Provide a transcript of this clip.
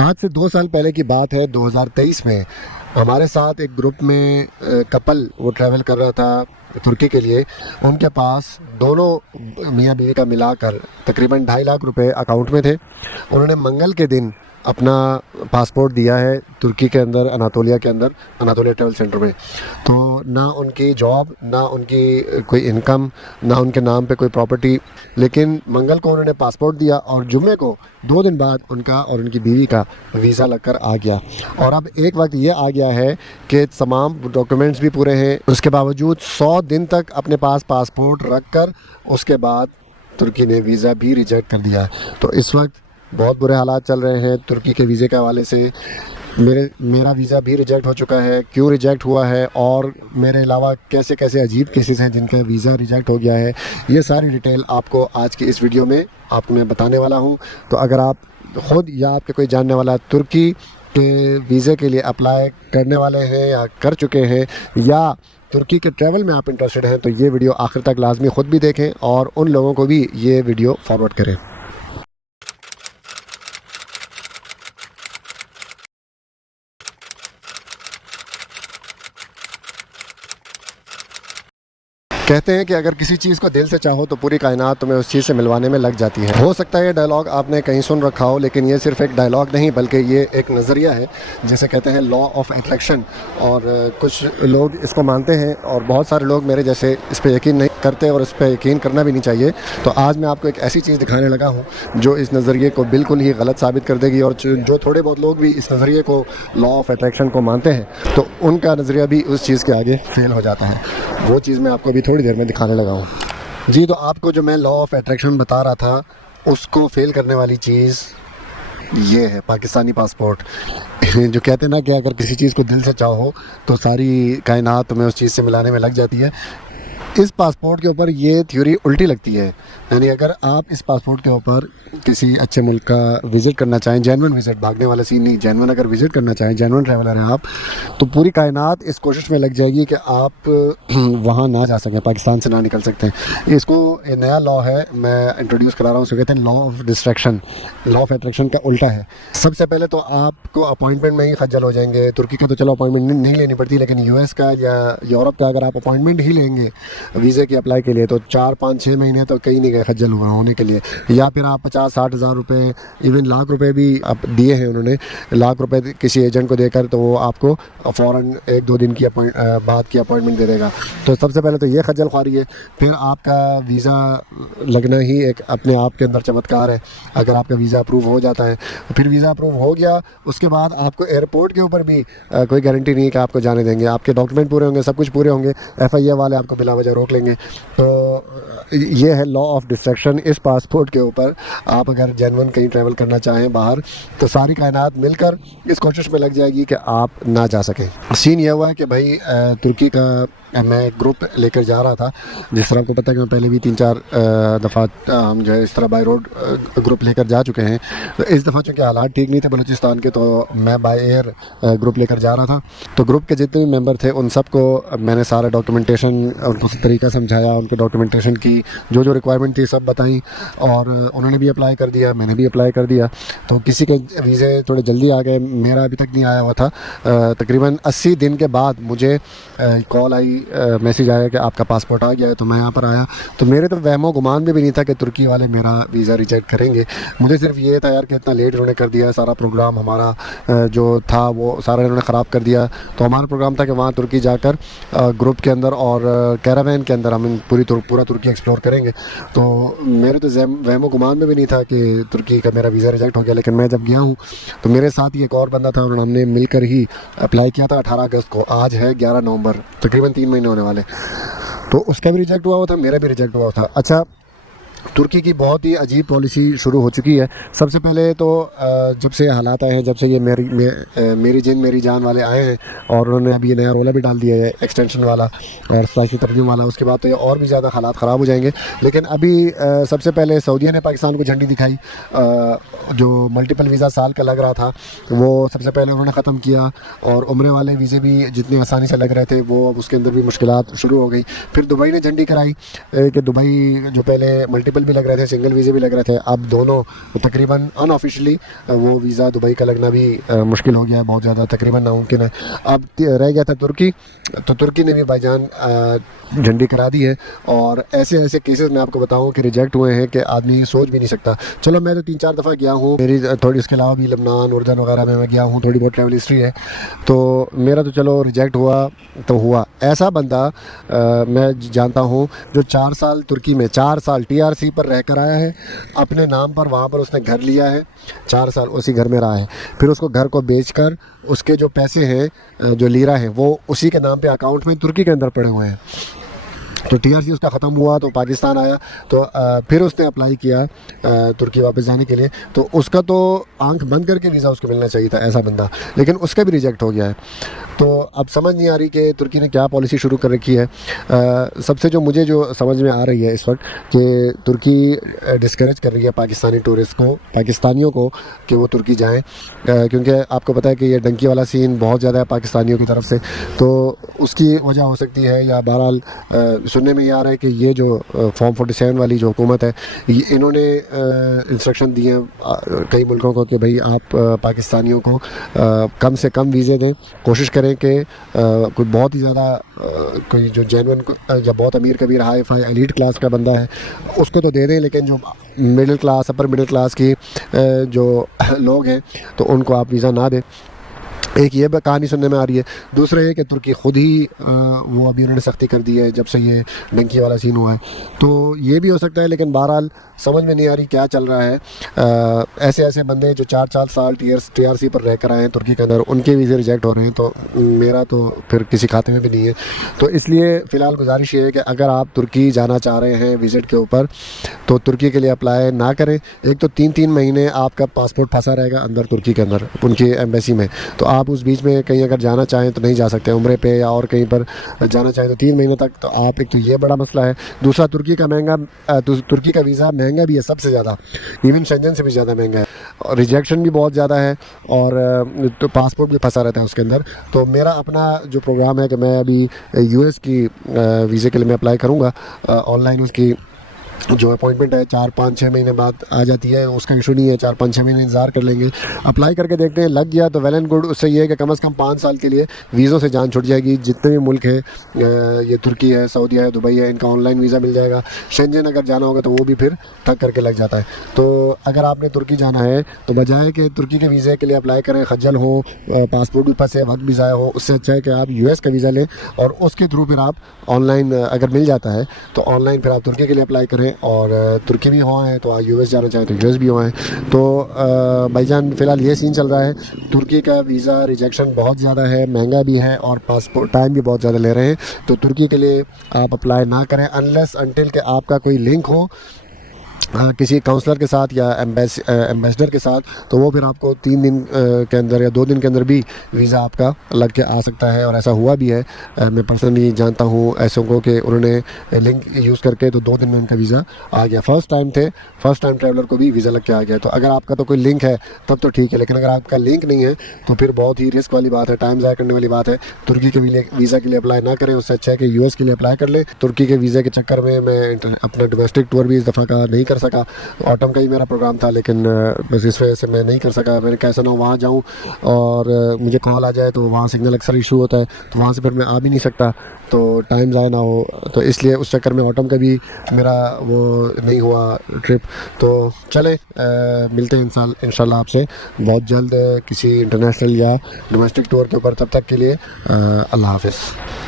आज से 2 साल पहले की बात है, 2023 में हमारे साथ एक ग्रुप में कपल वो ट्रैवल कर रहा था तुर्की के लिए। उनके पास दोनों मियाँ बीवी का मिलाकर तकरीबन 2.5 लाख रुपए अकाउंट में थे। उन्होंने मंगल के दिन अपना पासपोर्ट दिया है तुर्की के अंदर, अनातोलिया के अंदर, अनातोलिया ट्रैवल सेंटर में। तो ना उनकी जॉब, ना उनकी कोई इनकम, ना उनके नाम पे कोई प्रॉपर्टी, लेकिन मंगल को उन्होंने पासपोर्ट दिया और जुम्मे को 2 दिन बाद उनका और उनकी बीवी का वीज़ा लगकर आ गया। और अब एक वक्त ये आ गया है कि तमाम डॉक्यूमेंट्स भी पूरे हैं, उसके बावजूद 100 दिन तक अपने पास पासपोर्ट रख कर उसके बाद तुर्की ने वीज़ा भी रिजेक्ट कर दिया। तो इस वक्त बहुत बुरे हालात चल रहे हैं तुर्की के वीज़े के हवाले से। मेरा वीज़ा भी रिजेक्ट हो चुका है, क्यों रिजेक्ट हुआ है और मेरे अलावा कैसे कैसे अजीब केसेस हैं जिनका वीज़ा रिजेक्ट हो गया है, ये सारी डिटेल आपको आज की इस वीडियो में आपको मैं बताने वाला हूँ। तो अगर आप ख़ुद या आपके कोई जानने वाला तुर्की के वीज़े के लिए अप्लाई करने वाले हैं या कर चुके हैं, या तुर्की के ट्रैवल में आप इंटरेस्टेड हैं, तो ये वीडियो आखिर तक लाजमी ख़ुद भी देखें और उन लोगों को भी ये वीडियो फॉरवर्ड करें। कहते हैं कि अगर किसी चीज़ को दिल से चाहो तो पूरी कायनात तुम्हें उस चीज़ से मिलवाने में लग जाती है। हो सकता है ये डायलॉग आपने कहीं सुन रखा हो, लेकिन ये सिर्फ एक डायलॉग नहीं बल्कि ये एक नज़रिया है जिसे कहते हैं लॉ ऑफ अट्रैक्शन। और कुछ लोग इसको मानते हैं और बहुत सारे लोग मेरे जैसे इस पर यकीन नहीं करते, और इस पर यकीन करना भी नहीं चाहिए। तो आज मैं आपको एक ऐसी चीज़ दिखाने लगा हूँ जो इस नज़रिए को बिल्कुल ही गलत साबित कर देगी। और जो थोड़े बहुत लोग भी इस नज़रिए को लॉ ऑफ अट्रैक्शन को मानते हैं, तो उनका नज़रिया भी उस चीज़ के आगे फेल हो जाता है। वो चीज़ मैं आपको अभी थोड़ी देर में दिखाने लगा हूँ। जी, तो आपको जो मैं लॉ ऑफ अट्रैक्शन बता रहा था, उसको फेल करने वाली चीज़ ये है पाकिस्तानी पासपोर्ट। जो कहते हैं ना कि अगर किसी चीज़ को दिल से चाहो तो सारी कायनात तुम्हें उस चीज़ से मिलाने में लग जाती है। इस पासपोर्ट के ऊपर ये थ्योरी उल्टी लगती है। यानी अगर आप इस पासपोर्ट के ऊपर किसी अच्छे मुल्क का विज़िट करना चाहें, जेन्युइन विज़िट, भागने वाला सीन नहीं, जेन्युइन अगर विज़िट करना चाहें, जेन्युइन ट्रैवलर हैं आप, तो पूरी कायनात इस कोशिश में लग जाएगी कि आप वहाँ ना जा सकें, पाकिस्तान से ना निकल सकते हैं। इसको एक नया लॉ है, मैं इंट्रोड्यूस करा रहा हूँ, उसको कहते हैं law of distraction. Law of attraction का उल्टा है। सबसे पहले तो आपको अपॉइंटमेंट में ही खज्जल हो जाएंगे। तुर्की का तो चलो अपॉइंटमेंट नहीं लेनी पड़ती, लेकिन यूएस का या यूरोप का अगर आप अपॉइंटमेंट ही लेंगे वीज़े की अप्लाई के लिए, तो 4, 5, 6 महीने तो कहीं नहीं गए खज्जल हुआ होने के लिए। या फिर आप 50-60 हज़ार रुपये, इवन लाख रुपए भी आप दिए हैं उन्होंने, लाख रुपए किसी एजेंट को देकर, तो वो आपको फ़ौरन 1-2 दिन की बाद की अपॉइंटमेंट दे देगा। तो सबसे पहले तो ये खज्जल ख्वारी है। फिर आपका वीज़ा लगना ही एक अपने आप के अंदर चमत्कार है। अगर आपका वीज़ा अप्रूव हो जाता है, फिर वीज़ा अप्रूव हो गया, उसके बाद आपको एयरपोर्ट के ऊपर भी कोई गारंटी नहीं है कि आपको जाने देंगे। आपके डॉक्यूमेंट पूरे होंगे, सब कुछ पूरे होंगे, FIA वाले आपको बिला वजह रोक लेंगे। तो ये है लॉ ऑफ डिस्ट्रैक्शन। इस पासपोर्ट के ऊपर आप अगर जेन्युइन कहीं ट्रैवल करना चाहें बाहर, तो सारी कायनात मिलकर इस कोशिश में लग जाएगी कि आप ना जा सकें। सीन ये हुआ है कि भाई तुर्की का मैं एक ग्रुप लेकर जा रहा था। जिस तरह आपको पता है कि मैं पहले भी 3-4 दफ़ा हम जो है इस तरह बाय रोड ग्रुप लेकर जा चुके हैं। तो इस दफ़ा चूँकि हालात ठीक नहीं थे बलूचिस्तान के, तो मैं बाय एयर ग्रुप लेकर जा रहा था। तो ग्रुप के जितने भी मेंबर थे उन सबको मैंने सारा डॉक्यूमेंटेशन, उनको तरीका समझाया, उनको डॉक्यूमेंटेशन की जो जो रिक्वायरमेंट थी सब बताई, और उन्होंने भी अप्लाई कर दिया, मैंने भी अप्लाई कर दिया। तो किसी के वीज़े थोड़े जल्दी आ गए, मेरा अभी तक नहीं आया हुआ था। तकरीबन 80 दिन के बाद मुझे कॉल आई, मैसेज आया कि आपका पासपोर्ट आ गया है। तो मैं यहाँ पर आया, तो मेरे तो वहमो गुमान में भी नहीं था कि तुर्की वाले मेरा वीज़ा रिजेक्ट करेंगे। मुझे सिर्फ ये था यार कि इतना लेट उन्होंने कर दिया, सारा प्रोग्राम हमारा जो था वो सारा इन्होंने ख़राब कर दिया। तो हमारा प्रोग्राम था कि वहाँ तुर्की जाकर ग्रुप के अंदर और कैरावैन के अंदर हम पूरा तुर्की एक्सप्लोर करेंगे। तो मेरे तो वहमो गुमान में भी नहीं था कि तुर्की का मेरा वीज़ा रिजेक्ट हो गया। लेकिन मैं जब गया हूँ तो मेरे साथ ही एक और बंदा था, और हमने मिलकर ही अप्लाई किया था 18 अगस्त को। आज है 11 नवंबर, तकरीबन 3 महीने होने वाले। तो उसका भी रिजेक्ट हुआ था, मेरा भी रिजेक्ट हुआ था। अच्छा, तुर्की की बहुत ही अजीब पॉलिसी शुरू हो चुकी है। सबसे पहले तो जब से हालात आए हैं, जब से ये मेरी जान वाले आए हैं, और उन्होंने अभी ये नया रोला भी डाल दिया है एक्सटेंशन वाला और सलाही तर्जुम वाला, उसके बाद तो ये और भी ज़्यादा हालात ख़राब हो जाएंगे। लेकिन अभी सबसे पहले सऊदीया ने पाकिस्तान को झंडी दिखाई। जो मल्टीपल वीज़ा साल का लग रहा था वो सबसे पहले उन्होंने ख़त्म किया, और उम्रे वाले वीज़े भी जितनी आसानी से लग रहे थे वो उसके अंदर भी मुश्किलात शुरू हो गई। फिर दुबई ने झंडी कराई कि दुबई जो पहले मल्टीपल भी लग रहे थे, सिंगल वीज़े भी लग रहे थे। अब दोनों तकरीबन अनऑफिशियली वो वीज़ा दुबई का लगना भी मुश्किल हो गया है, बहुत ज़्यादा, तकरीबन नामुमकिन है। अब रह गया था तुर्की, तो तुर्की ने भी भाईजान झंडी करा दी है। और ऐसे ऐसे केसेस मैं आपको बताऊं कि रिजेक्ट हुए हैं कि आदमी सोच भी नहीं सकता। चलो मैं तो 3-4 दफ़ा गया हूँ, मेरी थोड़ी उसके अलावा भी लबनान, उर्दन वगैरह में मैं गया हूँ, थोड़ी बहुत ट्रैवल हिस्ट्री है, तो मेरा तो चलो रिजेक्ट हुआ तो हुआ। ऐसा बंदा मैं जानता हूँ जो 4 साल तुर्की में, 4 साल TRC पर रह कर आया है, अपने नाम पर वहाँ पर उसने घर लिया है, 4 साल उसी घर में रहा है, फिर उसको घर को बेचकर उसके जो पैसे हैं जो लीरा है वो उसी के नाम पे अकाउंट में तुर्की के अंदर पड़े हुए हैं। तो TRC उसका ख़त्म हुआ तो पाकिस्तान आया, तो फिर उसने अप्लाई किया तुर्की वापस जाने के लिए, तो उसका तो आंख बंद करके वीज़ा उसको मिलना चाहिए था ऐसा बंदा, लेकिन उसका भी रिजेक्ट हो गया है। तो अब समझ नहीं आ रही कि तुर्की ने क्या पॉलिसी शुरू कर रखी है। सबसे जो मुझे जो समझ में आ रही है इस वक्त कि तुर्की डिस्करेज कर रही है पाकिस्तानी टूरिस्ट को, पाकिस्तानियों को, कि वो तुर्की जाएं, क्योंकि आपको पता है कि ये डंकी वाला सीन बहुत ज़्यादा है पाकिस्तानियों की तरफ से, तो उसकी वजह हो सकती है। या बहरहाल सुनने में ये आ रहा है कि ये जो फॉर्म 47 वाली जो हुकूमत है, इन्होंने इंस्ट्रक्शन दिए हैं कई मुल्कों को कि भाई आप पाकिस्तानियों को कम से कम वीज़े दें, कोशिश करें कि कोई बहुत ही ज़्यादा कोई जो जेन्युइन या बहुत अमीर Kabir hi fi elite class का बंदा है उसको तो दे दें, लेकिन जो middle class, upper middle class की जो लोग हैं तो उनको आप वीज़ा ना दें। एक ये कहानी सुनने में आ रही है। दूसरा ये कि तुर्की ख़ुद ही वो अभी उन्होंने सख्ती कर दी है जब से ये डंकी वाला सीन हुआ है, तो ये भी हो सकता है। लेकिन बहरहाल समझ में नहीं आ रही क्या चल रहा है। ऐसे ऐसे बंदे जो 4-4 साल TRC पर रह कर आए हैं तुर्की के अंदर, उनके वीज़े रिजेक्ट हो रहे हैं, तो मेरा तो फिर किसी खाते में भी नहीं है। तो इसलिए फ़िलहाल गुजारिश ये है कि अगर आप तुर्की जाना चाह रहे हैं विज़िट के ऊपर, तो तुर्की के लिए अप्लाई ना करें। एक तो 3-3 महीने आपका पासपोर्ट फंसा रहेगा अंदर तुर्की के अंदर उनकी एम्बेसी में, तो आप उस बीच में कहीं अगर जाना चाहें तो नहीं जा सकते, उम्रे पे या और कहीं पर जाना चाहें तो 3 महीनों तक। तो आप, एक तो ये बड़ा मसला है। दूसरा तुर्की का तुर्की का वीज़ा महंगा भी है, सबसे ज़्यादा, इवन शेंजन से भी ज़्यादा महंगा है, और रिजेक्शन भी बहुत ज़्यादा है, और तो पासपोर्ट भी फंसा रहता है उसके अंदर। तो मेरा अपना जो प्रोग्राम है कि मैं अभी US की वीज़े के लिए मैं अप्लाई करूँगा ऑनलाइन। उसकी जो अपॉइंटमेंट है 4-5-6 महीने बाद आ जाती है, उसका इशू नहीं है, 4-5-6 महीने इंतज़ार कर लेंगे, अप्लाई करके देखते हैं, लग गया तो वेल एंड गुड। उससे ये है कि कम से कम 5 साल के लिए वीज़ों से जान छूट जाएगी। जितने भी मुल्क है, ये तुर्की है, सऊदीया है, दुबई है, इनका ऑनलाइन वीज़ा मिल जाएगा। शेंजन अगर जाना होगा तो वो भी फिर ठग करके लग जाता है। तो अगर आपने तुर्की जाना है तो बजाय कि तुर्की के वीज़े के लिए अप्लाई करें, खज्जल हो, पासपोर्ट भी फंसे, वक्त भी ज़ाया हो, उससे अच्छा है कि आप US का वीज़ा लें और उसके थ्रू फिर आप ऑनलाइन, अगर मिल जाता है तो ऑनलाइन फिर आप तुर्की के लिए अप्लाई करें। और तुर्की भी हुआ है तो US जाना चाहें तो US भी हुआ है। तो भाईजान फ़िलहाल ये सीन चल रहा है। तुर्की का वीज़ा रिजेक्शन बहुत ज़्यादा है, महंगा भी है, और पासपोर्ट टाइम भी बहुत ज़्यादा ले रहे हैं। तो तुर्की के लिए आप अप्लाई ना करें अनलेस अनटिल के आपका कोई लिंक हो किसी काउंसलर के साथ या एम्बेसडर के साथ, तो वो फिर आपको 3 दिन के अंदर या 2 दिन के अंदर भी वीज़ा आपका लग के आ सकता है। और ऐसा हुआ भी है, मैं पर्सनली जानता हूँ ऐसों को कि उन्होंने लिंक यूज़ करके तो 2 दिन में उनका वीज़ा आ गया। फर्स्ट टाइम ट्रैवलर को भी वीज़ा लग के आ गया। तो अगर आपका तो कोई लिंक है तब तो ठीक है, लेकिन अगर आपका लिंक नहीं है तो फिर बहुत ही रिस्क वाली बात है, टाइम ज़ाया करने वाली बात है। तुर्की के वीज़ा के लिए अप्लाई ना करें, उससे अच्छा है कि US के लिए अप्लाई कर लें। तुर्की के वीज़े के चक्कर में मैं अपना डोमेस्टिक टूर भी इस दफ़ा का नहीं कर सका। ऑटम का ही मेरा प्रोग्राम था, लेकिन बस इस वजह से मैं नहीं कर सका। मैंने कैसा ना वहाँ जाऊँ और मुझे कॉल आ जाए तो वहाँ सिग्नल अक्सर इशू होता है, तो वहाँ से फिर मैं आ भी नहीं सकता, तो टाइम ज़ाया ना हो। तो इसलिए उस चक्कर में ऑटम का भी मेरा वो नहीं हुआ ट्रिप। तो चले मिलते हैं इंशाल्लाह आपसे बहुत जल्द किसी इंटरनेशनल या डोमेस्टिक टूर के ऊपर। तब तक के लिए अल्लाह हाफ़िज़।